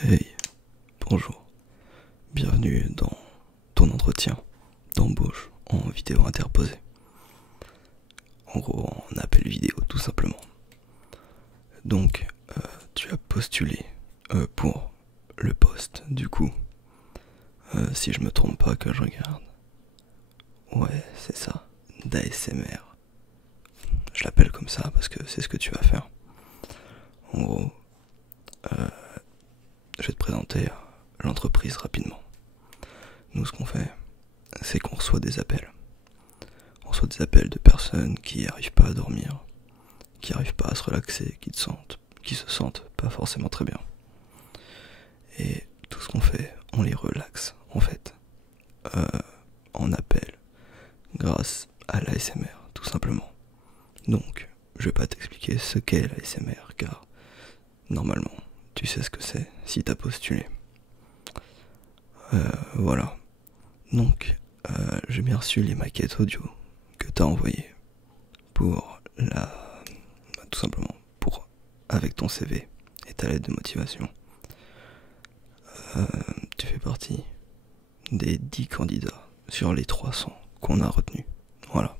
Hey, bonjour, bienvenue dans ton entretien d'embauche en vidéo interposée. En gros, en appel vidéo tout simplement. Donc, tu as postulé pour le poste, du coup, si je me trompe pas que je regarde. Ouais, c'est ça, d'ASMR. Je l'appelle comme ça parce que c'est ce que tu vas faire. En gros, je vais te présenter l'entreprise rapidement. Nous, ce qu'on fait, c'est qu'on reçoit des appels. On reçoit des appels de personnes qui n'arrivent pas à dormir, qui n'arrivent pas à se relaxer, qui se sentent pas forcément très bien. Et tout ce qu'on fait, on les relaxe, en fait, en appel, grâce à l'ASMR, tout simplement. Donc, je vais pas t'expliquer ce qu'est l'ASMR, car normalement, tu sais ce que c'est si t'as postulé. Voilà. Donc, j'ai bien reçu les maquettes audio que t'as envoyées pour tout simplement avec ton CV et ta lettre de motivation. Tu fais partie des 10 candidats sur les 300 qu'on a retenus. Voilà.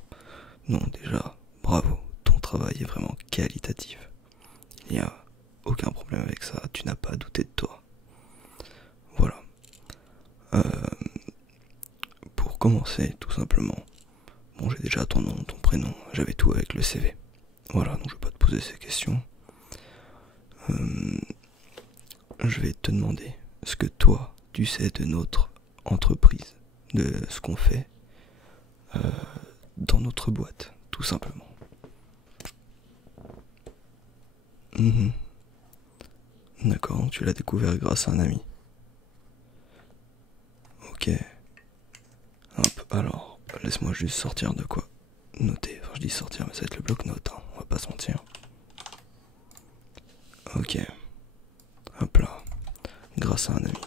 Donc déjà, bravo, ton travail est vraiment qualitatif. Il n'y a aucun problème avec ça, tu n'as pas douté de toi. Voilà. Pour commencer, tout simplement, bon, j'ai déjà ton nom, ton prénom, j'avais tout avec le CV. Voilà, donc je vais pas te poser ces questions. Je vais te demander ce que toi, tu sais de notre entreprise, de ce qu'on fait dans notre boîte, tout simplement. D'accord, tu l'as découvert grâce à un ami. Ok. Hop, alors, laisse-moi juste sortir de quoi noter. Enfin, je dis sortir, mais ça va être le bloc-notes, hein, on va pas se mentir. Ok. Hop là. Grâce à un ami.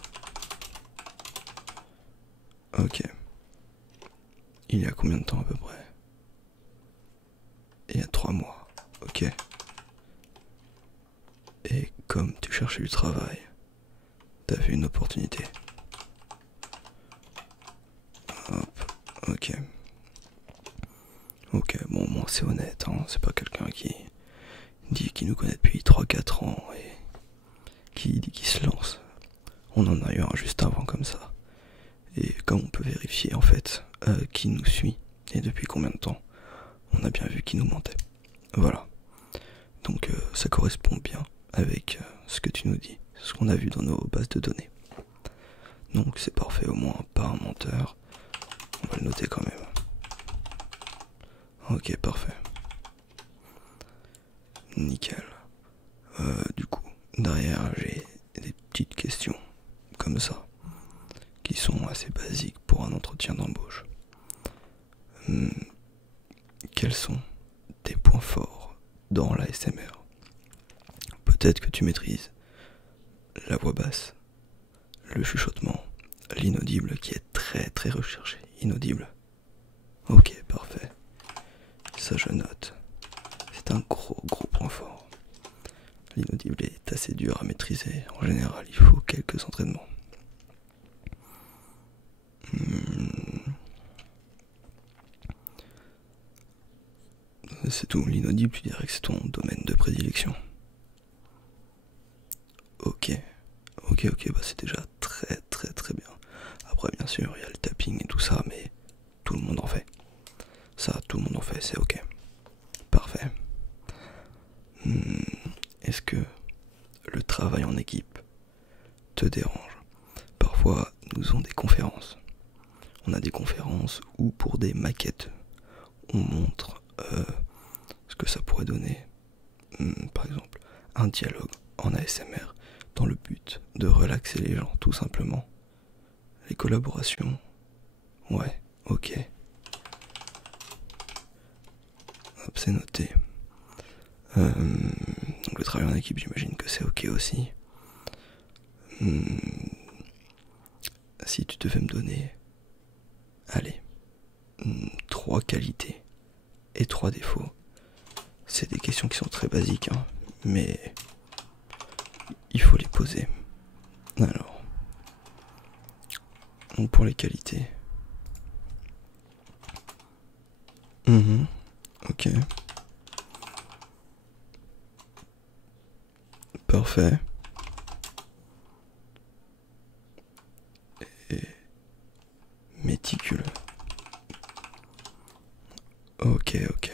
Ok. Il y a combien de temps à peu près? Il y a 3 mois. Ok. Et comme tu cherchais du travail, t'as vu une opportunité. Hop. Ok. Ok, bon, moi c'est honnête, hein, c'est pas quelqu'un qui dit qu'il nous connaît depuis 3-4 ans et qui dit qu'il se lance. On en a eu un juste avant comme ça. Et comme on peut vérifier en fait qui nous suit et depuis combien de temps, on a bien vu qu'il nous mentait. Voilà. Donc ça correspond bien avec ce que tu nous dis, ce qu'on a vu dans nos bases de données. Donc c'est parfait, au moins pas un menteur. On va le noter quand même. Ok, parfait. Nickel. Du coup, derrière j'ai des petites questions comme ça, qui sont assez basiques pour un entretien d'embauche. Quels sont tes points forts dans l'ASMR? Peut-être que tu maîtrises la voix basse, le chuchotement, l'inaudible qui est très très recherché. Inaudible. Ok, parfait. Ça je note. C'est un gros point fort. L'inaudible est assez dur à maîtriser. En général, il faut quelques entraînements. C'est tout. L'inaudible, tu dirais que c'est ton domaine de prédilection. Ok, bah c'est déjà très bien. Après, bien sûr, il y a le tapping et tout ça, mais tout le monde en fait. Ça, tout le monde en fait, c'est ok. Parfait. Est-ce que le travail en équipe te dérange? Parfois, nous avons des conférences. On a des conférences où pour des maquettes, on montre ce que ça pourrait donner. Par exemple, un dialogue en ASMR dans le but de relaxer les gens, tout simplement. Les collaborations, ouais, ok. Hop, c'est noté. Donc le travail en équipe, j'imagine que c'est ok aussi. Si tu devais me donner, allez, 3 qualités et 3 défauts. C'est des questions qui sont très basiques, hein, mais il faut les poser. Alors, donc pour les qualités. Ok. Parfait. Et méticuleux. Ok, ok.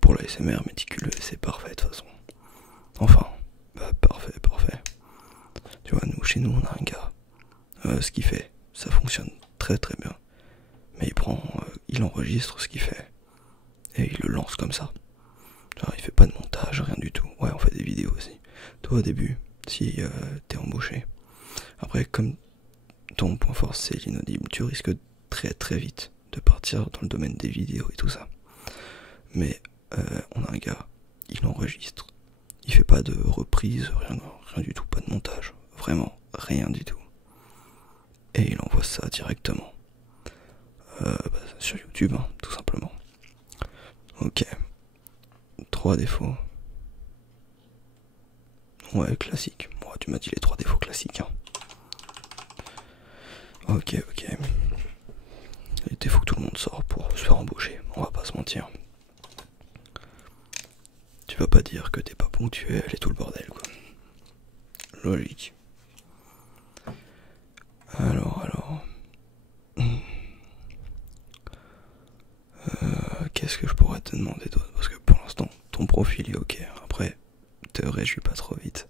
Pour la SMR, méticuleux, c'est parfait de toute façon. Enfin, bah parfait, parfait. Tu vois, nous, chez nous, on a un gars. Ce qu'il fait, ça fonctionne très très bien. Mais il enregistre ce qu'il fait. Et il le lance comme ça. Genre, il fait pas de montage, rien du tout. Ouais, on fait des vidéos aussi. Toi, au début, si t'es embauché. Après, comme ton point fort, c'est l'inaudible, tu risques très très vite de partir dans le domaine des vidéos et tout ça. Mais on a un gars, il enregistre. Il fait pas de reprise, rien du tout, pas de montage. Vraiment, rien du tout. Et il envoie ça directement. Sur YouTube, hein, tout simplement. Ok. 3 défauts. Ouais, classique. Moi, tu m'as dit les 3 défauts classiques. Hein. Ok, ok. Les défauts que tout le monde sort pour se faire embaucher, on va pas se mentir. Tu vas pas dire que t'es pas ponctuel et tout le bordel, quoi. Logique. Alors. Qu'est-ce que je pourrais te demander d'autre? Parce que pour l'instant, ton profil est ok. Après, te réjouis pas trop vite.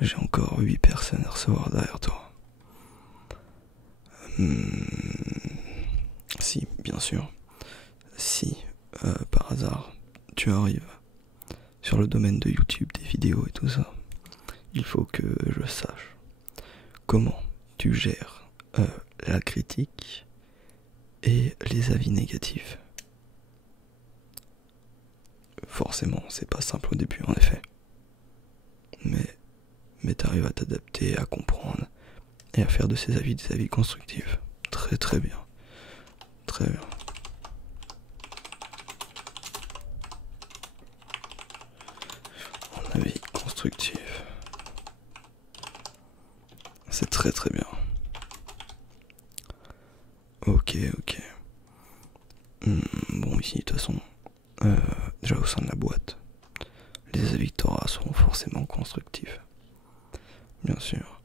J'ai encore 8 personnes à recevoir derrière toi. Si, bien sûr. Si, par hasard, tu arrives sur le domaine de YouTube, des vidéos et tout ça, il faut que je sache comment tu gères la critique et les avis négatifs. Forcément, c'est pas simple au début, en effet. Mais t'arrives à t'adapter, à comprendre et à faire de ces avis des avis constructifs. Très très bien. Très bien. Un avis constructif. C'est très très bien. Ok, ok. Bon, ici, de toute façon, déjà au sein de la boîte, les avis que t'auras seront forcément constructifs. Bien sûr.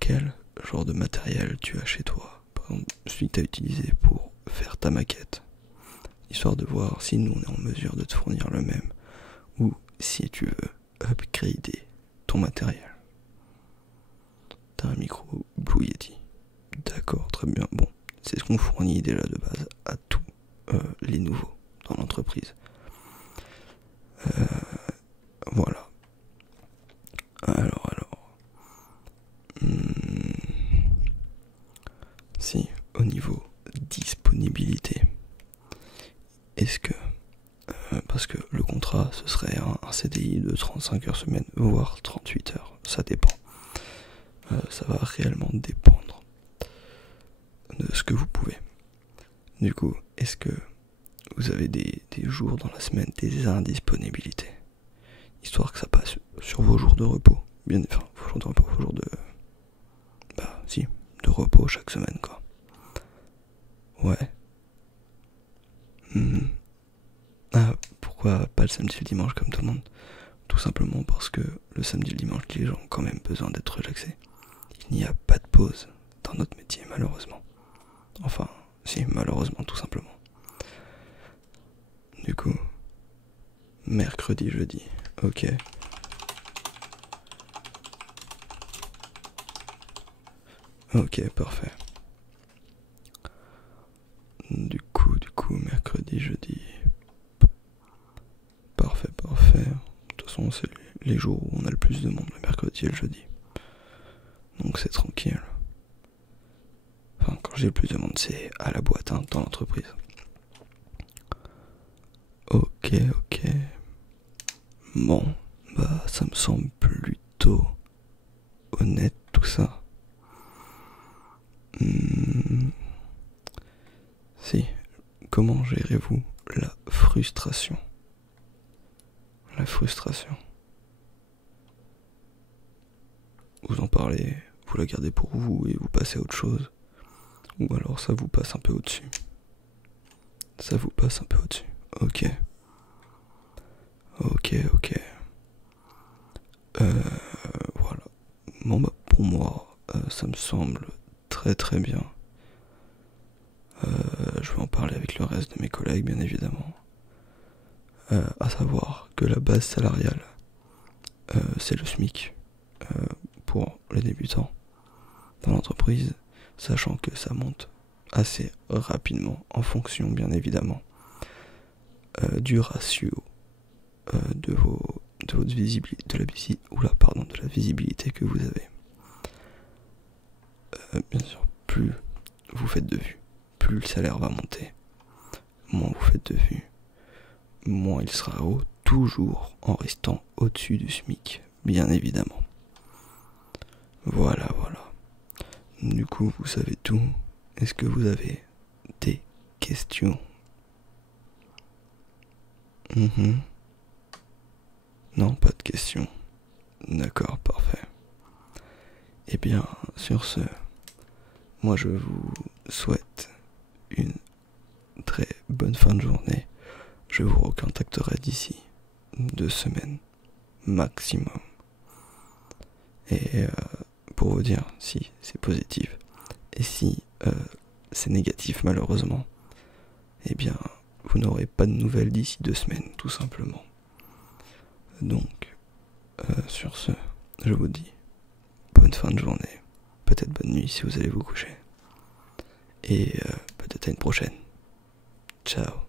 Quel genre de matériel tu as chez toi? Par exemple, celui que tu as utilisé pour faire ta maquette. Histoire de voir si nous on est en mesure de te fournir le même. Ou si tu veux upgrader ton matériel. T'as un micro Blue Yeti. D'accord, très bien. Bon, c'est ce qu'on fournit déjà de base à tous les nouveaux dans l'entreprise. Voilà. Alors. Si, au niveau disponibilité, est-ce que, parce que le contrat ce serait un CDI de 35 heures semaine, voire 38 heures, ça dépend. Ça va réellement dépendre de ce que vous pouvez. Du coup, est-ce que vous avez des jours dans la semaine, des indisponibilités, histoire que ça passe sur vos jours de repos, vos jours de repos, vos jours de... de repos chaque semaine, quoi. Ouais. Ah, pourquoi pas le samedi et le dimanche comme tout le monde? Tout simplement parce que le samedi et le dimanche, les gens ont quand même besoin d'être relaxés. Il n'y a pas de pause dans notre métier, malheureusement. Enfin, si, malheureusement, tout simplement. Du coup, mercredi, jeudi, ok. Ok, parfait. Du coup, mercredi, jeudi. Parfait. De toute façon, c'est les jours où on a le plus de monde, le mercredi et le jeudi. Donc c'est tranquille. Enfin, quand j'ai le plus de monde, c'est à la boîte, hein, dans l'entreprise. Ok. Bon, bah ça me semble plutôt honnête tout ça. Si, comment gérez-vous la frustration? vous en parlez, vous la gardez pour vous et vous passez à autre chose. Ou alors ça vous passe un peu au-dessus. Ça vous passe un peu au-dessus. Ok. Ok. Voilà. Bon bah pour moi, ça me semble très bien. Je vais en parler avec le reste de mes collègues, bien évidemment. À savoir que la base salariale, c'est le SMIC pour les débutants dans l'entreprise, sachant que ça monte assez rapidement en fonction, bien évidemment, du ratio de votre visibilité, de la visibilité que vous avez. Bien sûr, plus vous faites de vues, plus le salaire va monter. Moins vous faites de vues, moins il sera haut, toujours en restant au-dessus du SMIC, bien évidemment. Voilà. Du coup, vous savez tout. Est-ce que vous avez des questions? Non, pas de questions. D'accord, parfait. Eh bien, sur ce, moi je vous souhaite une très bonne fin de journée. Je vous recontacterai d'ici 2 semaines maximum. Et pour vous dire si c'est positif et si c'est négatif malheureusement, eh bien vous n'aurez pas de nouvelles d'ici 2 semaines tout simplement. Donc sur ce, je vous dis bonne fin de journée, peut-être bonne nuit si vous allez vous coucher, et peut-être à une prochaine. Ciao.